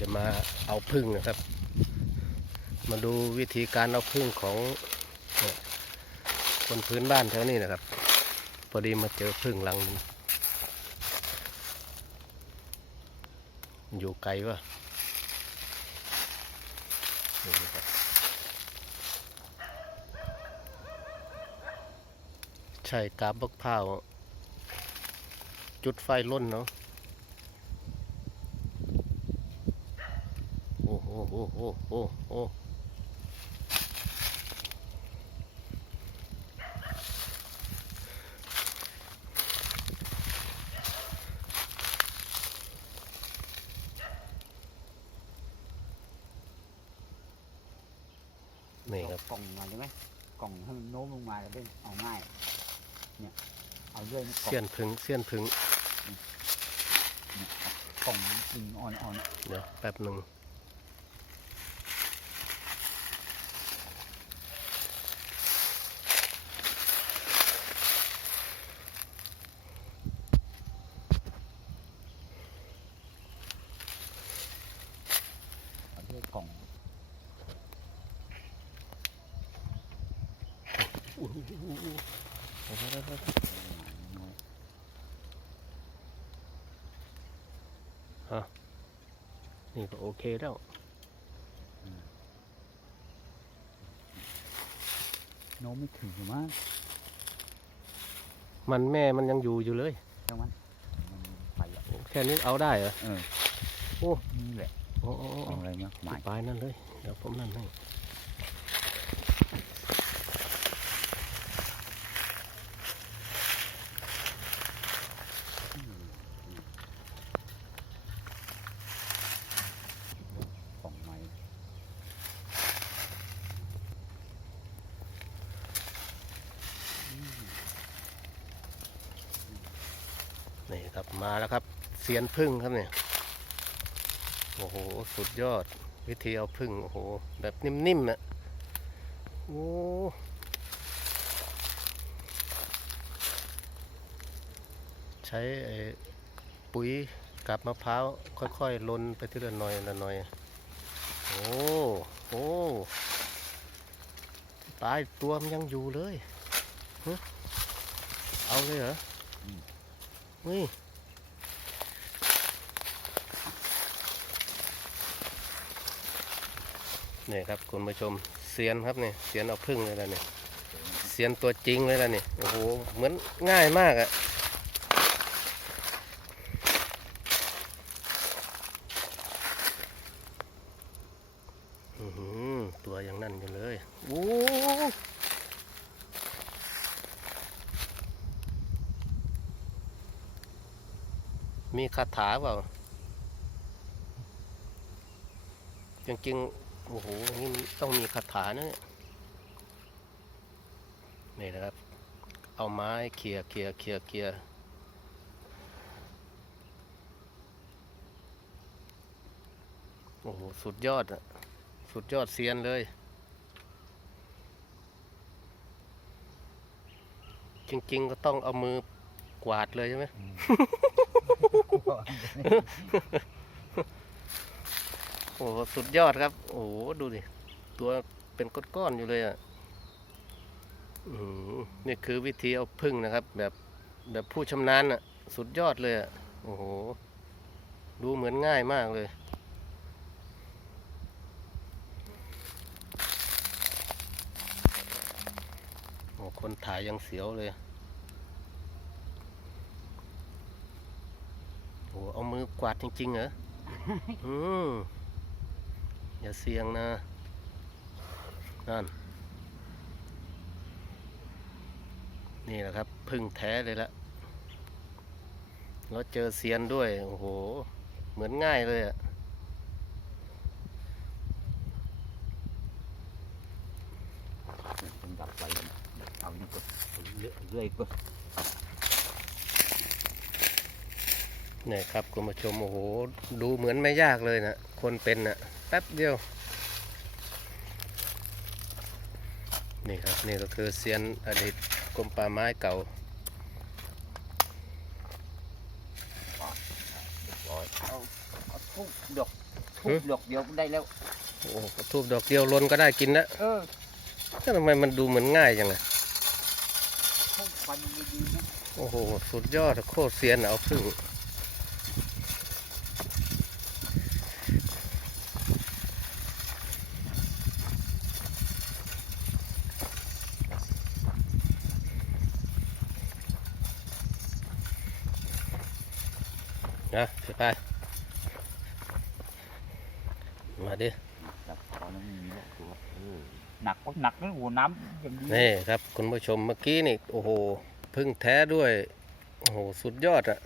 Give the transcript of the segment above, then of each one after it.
จะมาเอาพึ่งนะครับ มาดูวิธีการเอาพึ่งของคนพื้นบ้านแถวนี้นะครับ พอดีมาเจอพึ่งหลัง อยู่ไกลวะใช่กาบบักพร้าวจุดไฟล้นเนาะ อ้โหโอ้โหโอ้โหนี่ครับกล่องมาใช่ไหมกล่องให้มันโน้มลงมาแล้วเป็นเอาง่าย เนี่ยเอาเรื่อยนี่กล่องเสี้ยนพึ่งเสี้ยนพึ่งกล่องจริงอ่อนเดี๋ยวแป๊บหนึ่ง ๆเอาเรื่อยกล่อง อู้หูอู้หูอู้หูนี่ก็โอเคแล้วโน้มไม่ถึงหรือมั้งมันแม่มันยังอยู่อยู่เลยจังมันไปอะแค่นี้เอาได้เหรอ เออ โอ้ นี่แหละ โอ้โอ้โอ้อะไรเนาะหมายปลายนั่นเลย เดี๋ยวผมนั่นให้ กล่องไม้ นี่ครับ มาแล้วครับเสียนพึ่งครับเนี่ยโอ้โหสุดยอด วิธีเอาพึ่งโอ้โห แบบนิ่มๆนะโอ้ใช้ไอ้ปุ๋ยกับมะพร้าวค่อยๆลนไปทีละหน่อยละหน่อยโอ้โอ้ตายตัวมันยังอยู่เลยฮะเอาเลยเหรอเฮ้ย นี่ครับคุณผู้ชมเซียนครับเนี่ยเซียนเอาพึ่งเลยล่ะเนี่ยเซียนตัวจริงเลยล่ะเนี่ยโอ้โหเหมือนง่ายมากอะอื้อหือตัวอย่างนั้นอยู่เลยโอ้มีคาถาเปล่าจริงๆ โอ้โห นี่ต้องมีคาถานะเนี่ยนี่นะครับ เอาไม้เขี่ยเขี่ยเขี่ยเขี่ยโอ้โห สุดยอดอะสุดยอดเซียนเลย จริง ๆ ก็ต้องเอามือกวาดเลยใช่ไหม อ้สุดยอดครับ โอ้โหดูดิ ตัวเป็นก้อนๆอยู่เลยอะนี่คือวิธีเอาพึ่งนะครับ แบบแบบผู้ชำนาญอะ สุดยอดเลยอะ โอ้โห ดูเหมือนง่ายมากเลยโอ้คนถ่ายยังเสียวเลยโอ้เอามือกวาดจริงๆเหรอ อืม อย่าเสี่ยงนะ นั่น นี่แหละครับ พึ่งแท้เลยละแล้วเจอเซียนด้วย โอ้โห เหมือนง่ายเลยอะเป็นดับไฟเอานี่ก็เรื่อยเรื่อยก็เนี่ยครับคุณผู้ชมโอ้โห ดูเหมือนไม่ยากเลยนะ คนเป็นนะแป๊บเดียว นี่ครับ นี่ก็คือเซียนอดีตกรมป่าไม้เก่าร้อยเอาเอาทุกดอกทุบดอกเดียวก็ได้แล้ว โอ้ทูบดอกเดียวลนก็ได้กินแล้วเออทำไมมันดูเหมือนง่ายจังอะทุบฟันมันดีๆนะโอ้โห สุดยอดโคตรเซียนอะเอาพึ่ง นะพี่พายมาดิจับคอแล้วไม่มีหรอกตัวเออหนักก็หนักนะหัวน้ำอย่างดีนี่ครับคุณผู้ชมเมื่อกี้นี่โอ้โหพึ่งแท้ด้วยโอ้โหสุดยอดอะ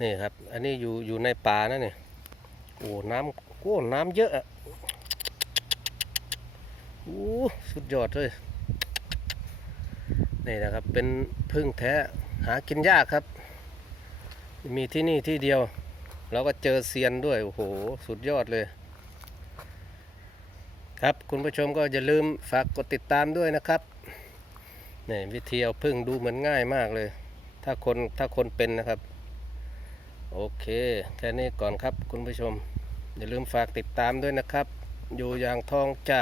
นี่ครับ อันนี้อยู่อยู่ในป่านะเนี่ยโอ้น้ำโอ้น้ำเยอะอะโอ้สุดยอดเลยนี่นะครับเป็นพึ่งแท้หากินยากครับ มีที่นี่ที่เดียว แล้วก็เจอเซียนด้วย โอ้โห สุดยอดเลย ครับคุณผู้ชมก็อย่าลืมฝากกดติดตามด้วยนะครับนี่วิธีเอาพึ่งดูเหมือนง่ายมากเลย ถ้าคนถ้าคนเป็นนะครับ โอเค แค่นี้ก่อนครับคุณผู้ชม อย่าลืมฝากติดตามด้วยนะครับ อยู่อย่างทองจ้า